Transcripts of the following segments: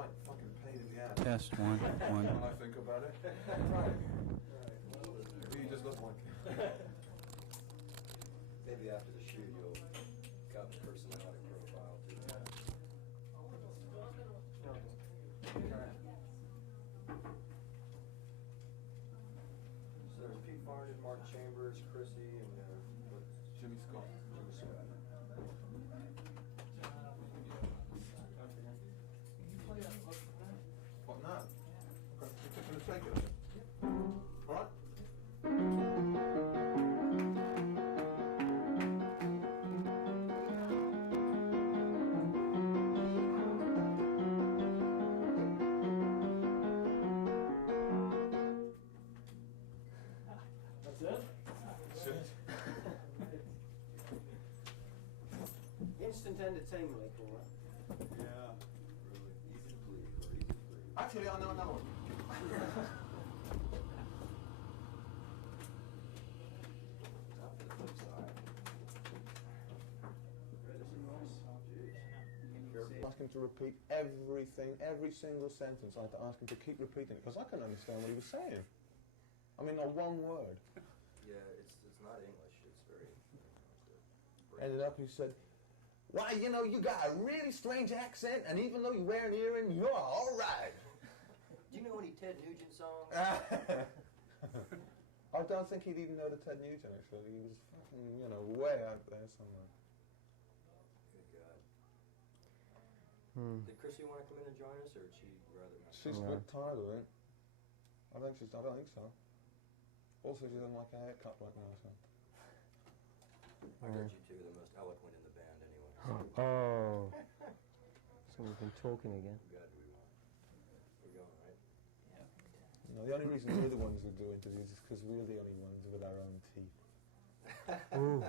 right fucking pain in the ass. Test one. When I think about it. Right. You just look like Maybe after the shoot you'll got the personality profile too. So there's Pete Farndon, Mark Chambers, Chrissy, and Jimmy Scott. Jimmy Scott. What now? Okay, you're just gonna take it. Alright? That's it? Shit. Instant entertainment, they call it. Yeah. Really easy to believe, or easy to believe. Actually, I know another one. Now for the flip side. This is nice. Jeez. Ask him to repeat everything, every single sentence. I had to ask him to keep repeating it because I couldn't understand what he was saying. I mean, not one word. Yeah, it's not English. It's very. Ended up, he said, "Why, you know, you got a really strange accent, and even though you wear an earring, you're all right." Do you know any Ted Nugent songs? I don't think he'd even know the Ted Nugent, actually. He was fucking, you know, way out there somewhere. Good God. Did Chrissy want to come in and join us, or would she rather not? She's a bit tired of it. I don't think so. Also, she doesn't like a haircut right now, so. I heard you two are the most eloquent in the band anyway. Oh. Someone's been talking again. Good, we're going, right? You know, the only reason we're the ones who do interviews is because we're the only ones with our own teeth. Ooh.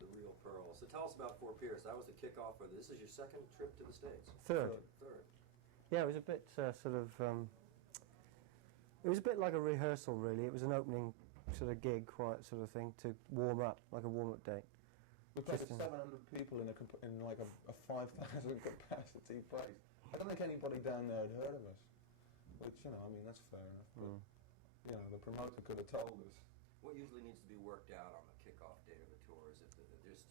The real pearl. So tell us about Fort Pierce. That was the kickoff for this. Is your second trip to the States? Third. Third. Yeah, it was a bit it was a bit like a rehearsal, really. It was an opening sort of gig, quite sort of thing, to warm up, like a warm-up date. We played with 700 people in like a 5,000 capacity place. I don't think anybody down there had heard of us. Which, you know, I mean, that's fair enough. But, you know, the promoter could have told us. What usually needs to be worked out on the kickoff date of a tour? Is it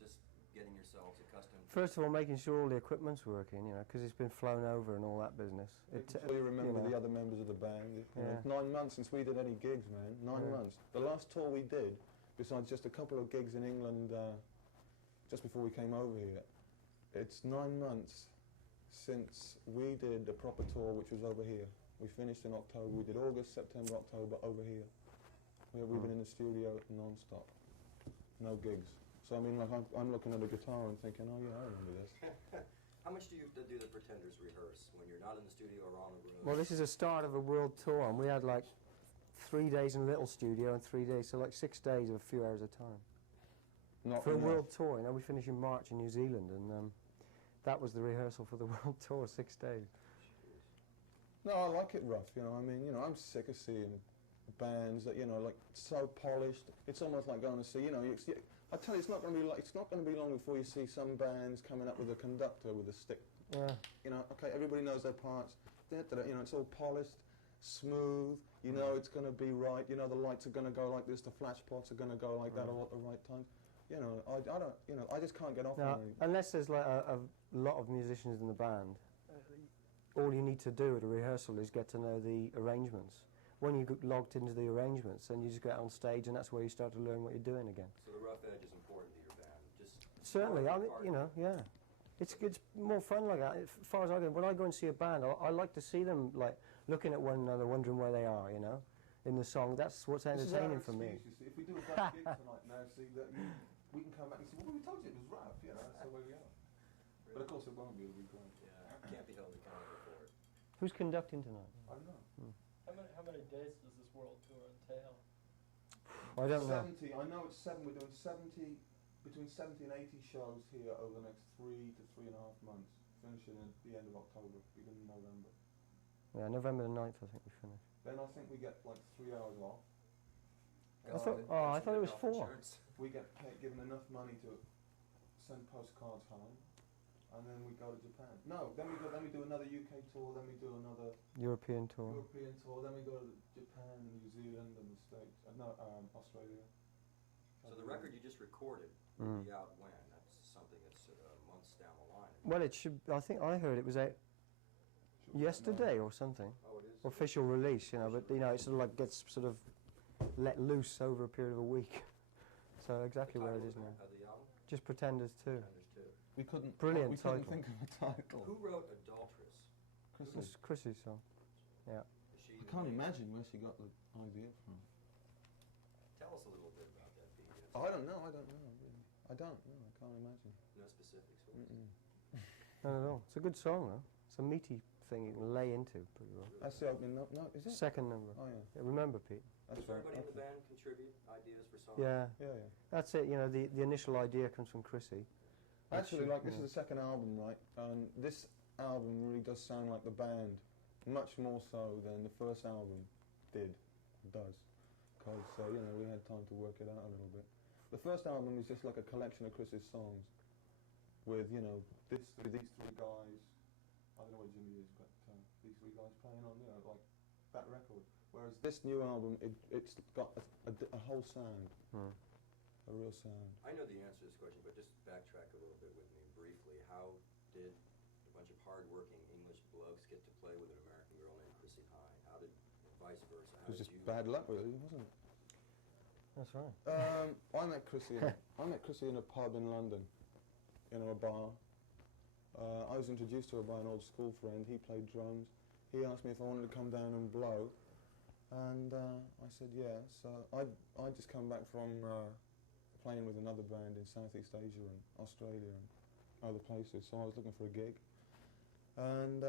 just getting yourselves accustomed? First of all, making sure all the equipment's working, you know, because it's been flown over and all that business. Until you remember the other members of the band. You know, 9 months since we did any gigs, man. 9 months. The last tour we did, besides just a couple of gigs in England just before we came over here, it's 9 months since we did a proper tour, which was over here. We finished in October. We did August, September, October over here. We've been in the studio non-stop. No gigs. So, I mean, like, I'm looking at the guitar and thinking, oh, yeah, I remember this. How much do the Pretenders rehearse when you're not in the studio or on the road? Well, this is the start of a world tour, and we had, like, 3 days in a little studio and 3 days, so, like, 6 days of a few hours at a time. Not for a enough. world tour, you know, we finished in March in New Zealand, and that was the rehearsal for the world tour, 6 days. No, I like it rough, you know. I mean, you know, I'm sick of seeing bands that, you know, like, so polished. It's almost like going to see, you know, I tell you, it's not going to be long before you see some bands coming up with a conductor with a stick. Yeah. You know, okay, everybody knows their parts. You know, it's all polished, smooth. You know, it's going to be right. You know, the lights are going to go like this. The flash pots are going to go like that all at the right time. You know, I don't. You know, I just can't get off on it. Unless there's like a lot of musicians in the band, all you need to do at a rehearsal is get to know the arrangements. When you get logged into the arrangements, then you just get on stage, and that's where you start to learn what you're doing again. So the rough edge is important to your band. Just certainly, I mean, you know, yeah. It's more fun like that. As far as I go, when I go and see a band, I like to see them like looking at one another, wondering where they are, you know, in the song. That's what's entertaining for me. You see, if we do a bad gig tonight now, see that we can come back and say, well, we told you it was rough, you know. That's the way we are. But of course, it won't be. It'll be great. Yeah, can't be held accountable for it. Who's conducting tonight? I don't know. How many days does this world tour entail? I don't know. 70. I know it's 7. We're doing 70, between 70 and 80 shows here over the next 3 to 3.5 months, finishing at the end of October, beginning of November. Yeah, November the 9th, I think we finish. Then I think we get like 3 hours off. I thought it was 4. We get given enough money to send postcards home, and then we go to Japan. No, then we do another UK tour, then we do another European tour. European tour, then we go to Japan, New Zealand, and the States. Australia. So the record you just recorded will be out when? That's something that's months down the line. Well, it should. I think I heard it was out yesterday or something. Oh, it is? Official release, you know, but you know, it sort of like gets sort of let loose over a period of a week. So exactly where it is now. The album? Just Pretenders 2. Pretenders 2. We couldn't. Brilliant we couldn't title. think of a title. Who wrote Adulteress? Chrissy. It's Chrissy's song. Yeah. Is she I can't imagine where she got the idea from. Tell us a little bit about that, Pete. I don't know. Really. I don't know. I can't imagine. No specifics for us. Not at all. It's a good song though. It's a meaty thing you can lay into pretty well. That's the opening. No, is it? Second number. Oh yeah. Yeah, remember, Pete? Does That's right. everybody in the band contribute ideas for songs? Yeah. Yeah. That's it. You know, the initial idea comes from Chrissy. Actually, Which, like this is the second album, right? And this album really does sound like the band, much more so than the first album does. Because you know, we had time to work it out a little bit. The first album is just like a collection of Chris's songs, with you know these three guys. I don't know what Jimmy is, but these three guys playing on like that record. Whereas this new album, it's got a whole sound, a real sound. I know the answer to this question, but just backtrack a little bit with me briefly. How did a bunch of hard-working English blokes get to play with an American girl named Chrissy Hine? How did vice versa? It was just bad luck, really, wasn't it? That's right. I met Chrissy. I met Chrissy in a pub in London, a bar. I was introduced to her by an old school friend. He played drums. He asked me if I wanted to come down and blow, and I said yeah. So I just come back from playing with another band in Southeast Asia and Australia and other places. So I was looking for a gig, and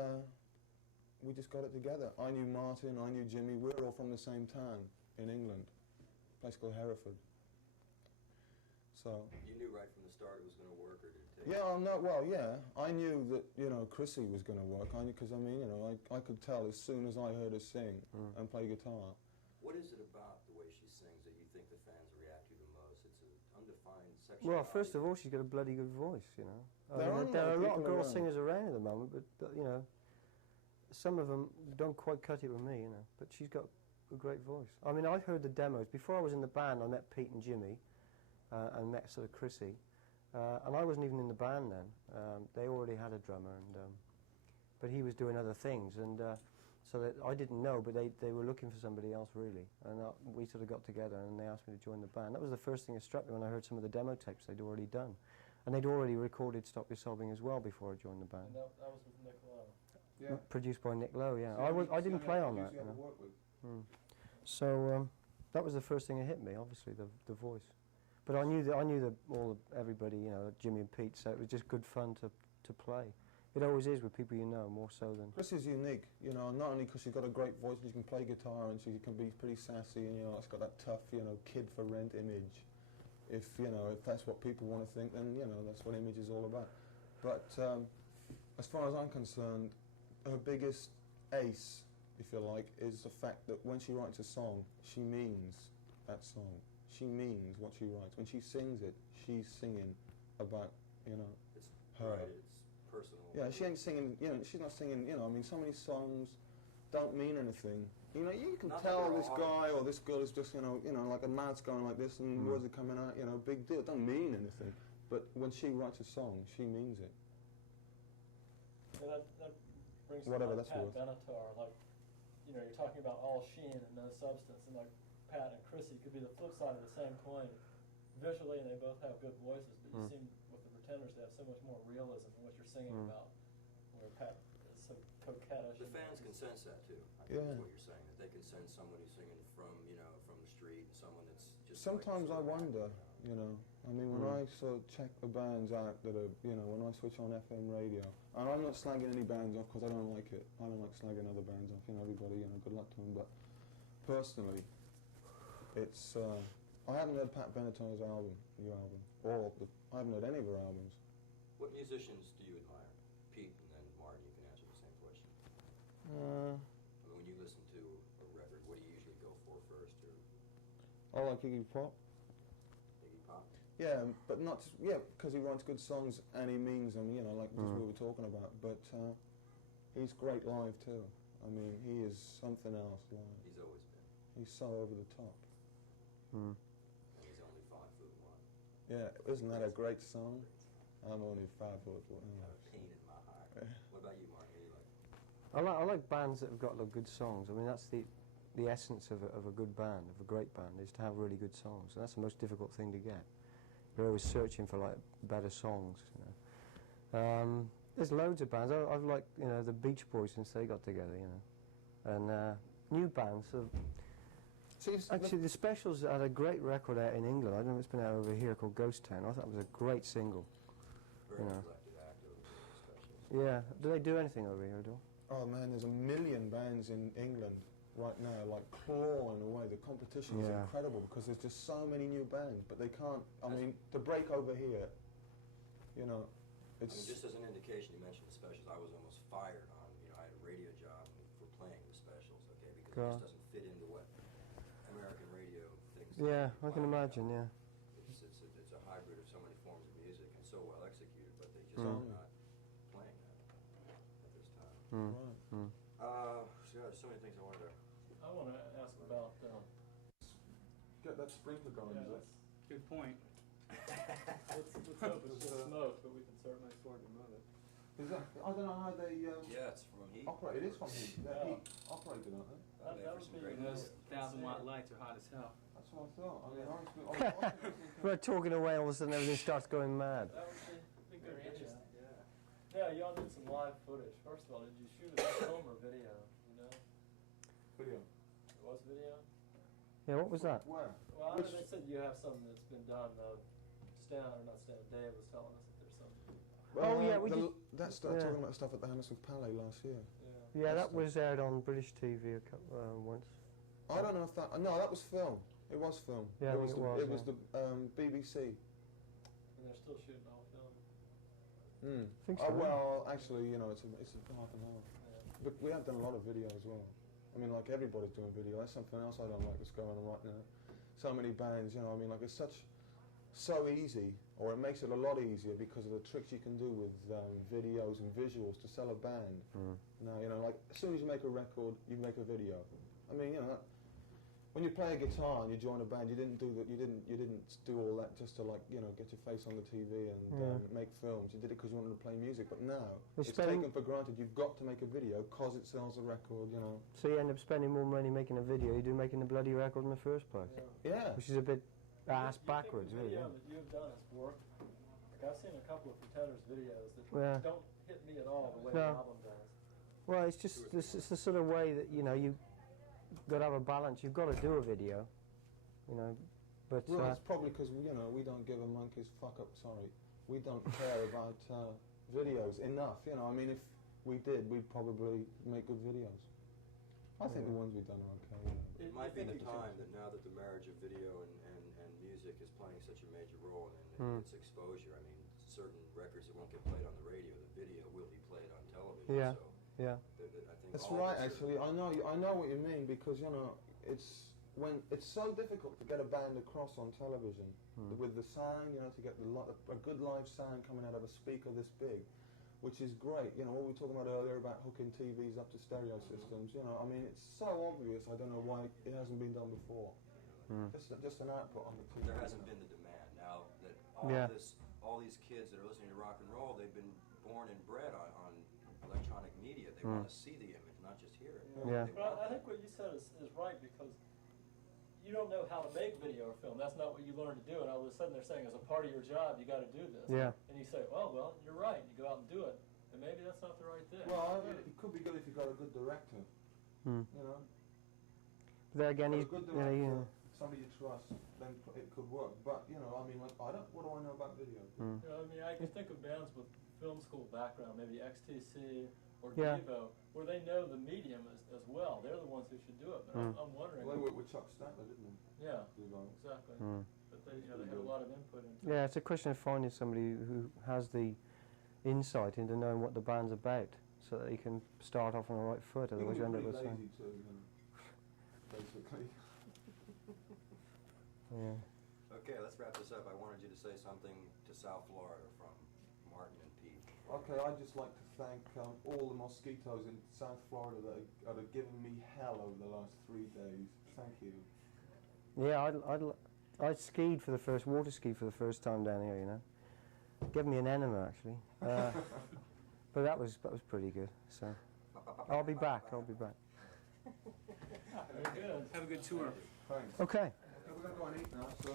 we just got it together. I knew Martin. I knew Jimmy. We were all from the same town in England. Place called Hereford. So you knew right from the start it was going to work, or did it take? Yeah, I knew that Chrissy was going to work. I knew because I could tell as soon as I heard her sing and play guitar. What is it about the way she sings that you think the fans react to the most? It's an undefined sexuality. Well, first of all, she's got a bloody good voice, you know. There are a lot of girl around. singers around at the moment, but you know, some of them don't quite cut it with me, you know. But she's got a great voice. I mean, I heard the demos before I was in the band. I met Pete and Jimmy, and met sort of Chrissy, and I wasn't even in the band then. They already had a drummer, but he was doing other things, and so that I didn't know. But they were looking for somebody else really, and we sort of got together, and they asked me to join the band. That was the first thing that struck me when I heard some of the demo tapes they'd already done, and they'd already recorded "Stop Your Sobbing" as well before I joined the band. And that was with Nick Lowe. Yeah. Produced by Nick Lowe, yeah. So I didn't play on that. You You know. work with. So that was the first thing that hit me, obviously, the voice. But I knew everybody, you know, Jimmy and Pete, so it was just good fun to play. It always is with people you know, more so than... Chrissy's unique, not only because she's got a great voice, she can play guitar and she can be pretty sassy, and it's got that tough, kid for rent image. If that's what people want to think, then that's what image is all about. But as far as I'm concerned, her biggest ace, if you like, is the fact that when she writes a song, she means that song. She means what she writes. When she sings it, she's singing about, It's her. right, it's personal. Yeah, she ain't singing, she's not singing, so many songs don't mean anything. You can Not that tell they're this all guy or this girl is just, like a mouth's going like this and words are coming out, big deal. It don't mean anything. But when she writes a song, she means it. Yeah, that brings Whatever to that's Pat worth. Benatar, like, you're talking about all sheen and no substance, and like Pat and Chrissy could be the flip side of the same coin. Visually, and they both have good voices, but you seem, with the Pretenders, to have so much more realism in what you're singing about, where Pat is so coquettish. The fans can sense that too. I think is what you're saying. That they can sense someone who's singing from the street, and someone that's just. Sometimes I wonder, when I sort of check the bands out that are, when I switch on FM radio, and I'm not slagging any bands off because I don't like it. I don't like slagging other bands off. Everybody, good luck to them. But personally, it's. I haven't heard Pat Benatar's new album, I haven't heard any of her albums. What musicians do you admire? Pete and then Martin, you can answer the same question. When you listen to a record, what do you usually go for first? Or I like Iggy Pop. Iggy Pop? Yeah, but not because he writes good songs and he means them. Like just we were talking about. But He's great live too. I mean, he is something else live. He's always been. He's so over the top. Mm. He's only 5'1". Yeah, isn't that a great song? I'm only 5'1". Pain in my heart. What about you, Mark? What do you like? I like bands that have got like, good songs. I mean, that's the essence of a good band, of a great band, is to have really good songs. And that's the most difficult thing to get. You're always searching for like better songs, you know. There's loads of bands. I've liked, you know, the Beach Boys since they got together, you know. And new bands. Actually, the Specials had a great record out in England. I don't know if it's been out over here, called Ghost Town. I thought it was a great single. Very You know. neglected act over the Specials. Yeah. Do they do anything over here at all? Oh man, there's a million bands in England right now, like clawing away. The competition is Yeah. incredible because there's just so many new bands, but they can't. I mean, to break over here, you know, I it's. mean, just as an indication, you mentioned the Specials. I was almost fired on. You know, I had a radio job for playing the Specials. Okay, because God. it just doesn't fit into what American radio thinks. Yeah, I can imagine. Yeah. It's a hybrid of so many forms of music and so well executed, but they just Mm. are not playing that at this time. Mm. Right. Mm. So yeah, there's so many things I wanted to. I want to ask about. Get that sprinkler going, Yeah, is it? Good point. let's hope it's just smoke, but we can certainly afford to move it. Is that? I don't know how they Yeah, it's from heat. operate. It is from heat. They're Yeah. heat operated, aren't they? That Made for would some be great And those music. 1,000-watt lights are hot as hell. That's what I thought. I mean, honestly, We're talking away, all of a sudden everything starts going mad. That would be good. Very Video. interesting. Yeah. Yeah, y'all did some live footage. First of all, did you shoot it as film or video? You know, video. it was video. Yeah, what was that? Where? Well, Which- they said you have something that's been done. Dave was telling us that there's something. Oh, yeah, we That's yeah. talking about stuff at the Hammersmith Palais last year. Yeah. Yeah, that That's was aired on British TV once. I don't know if that. No, that was film. It was film. Yeah, I think it was, It was yeah. the BBC. And they're still shooting all film. Mm. I think so, Oh yeah. well, actually, you know, it's a half an hour. Yeah. But we have done a lot of video as well. I mean, like everybody's doing video. That's something else I don't like that's going on right now. So many bands, you know. I mean, like it's so easy, or it makes it a lot easier because of the tricks you can do with videos and visuals to sell a band. Mm. Now, you know, like as soon as you make a record, you make a video. I mean, you know, when you play a guitar and you join a band, you didn't do that. You didn't do all that just to like, you know, get your face on the TV and make films. You did it because you wanted to play music. But now it's taken for granted. You've got to make a video because it sells a record. You know. So you end up spending more money making a video you do making a bloody record in the first place. Yeah. Which is a bit ass You backwards, think the really. video that you've done has worked. Like I've seen a couple of Pretenders videos that Yeah. don't hit me at all the way No. the album does. Well, it's just it's the sort of way that, you know, you've got to have a balance. You've got to do a video, you know. But Well, it's probably because you know we don't give a monkey's fuck up. Sorry, we don't care about videos enough. You know, I mean, if we did, we'd probably make good videos. I think the ones we've done are okay. You know. It might be the time that now that the marriage of video and music is playing such a major role in its exposure. I mean, certain records that won't get played on the radio, the video will be played on television. Yeah. So yeah. I think That's all right, of us actually. I know what you mean because you know it's so difficult to get a band across on television with the sound. You know, to get a good live sound coming out of a speaker this big, which is great. You know, what we were talking about earlier about hooking TVs up to stereo systems. You know, I mean, it's so obvious. I don't know why it hasn't been done before. Just an output on the TV. There hasn't been the demand. Now that all these kids that are listening to rock and roll, they've been born and bred on electronic media. They want to see the image, not just hear it. Yeah. They But want I think what you said is right because you don't know how to make video or film. That's not what you learn to do. And all of a sudden they're saying as a part of your job, you got to do this. Yeah. And you say, well, you're right. You go out and do it. And maybe that's not the right thing. Well, it could be good if you got a good director. You know. There again, Got he's, a good you know, director, somebody you trust, then it could work. But you know, I mean, like, what do I know about video? You know, I mean, I can think of bands with film school background, maybe XTC or Yeah. Devo, where they know the medium as well. They're the ones who should do it. But I'm wondering. Well, they worked with Chuck Statler, didn't they? Yeah, Devo. exactly. But they have a lot of input into it. Yeah, it's a question of finding somebody who has the insight into knowing what the band's about, so that you can start off on the right foot. Otherwise, you end up with lazy something. too, you know, basically. Yeah. Okay, let's wrap this up. I wanted you to say something to South Florida from Martin and Pete. Okay, I'd just like to thank all the mosquitoes in South Florida that have given me hell over the last 3 days. Thank you. Yeah, I skied for the first, water ski for the first time down here, you know. Gave me an enema, actually. But that was pretty good, so. I'll be back. Very good. Have a good tour. Thanks. Okay. We're going to go and eat now, so...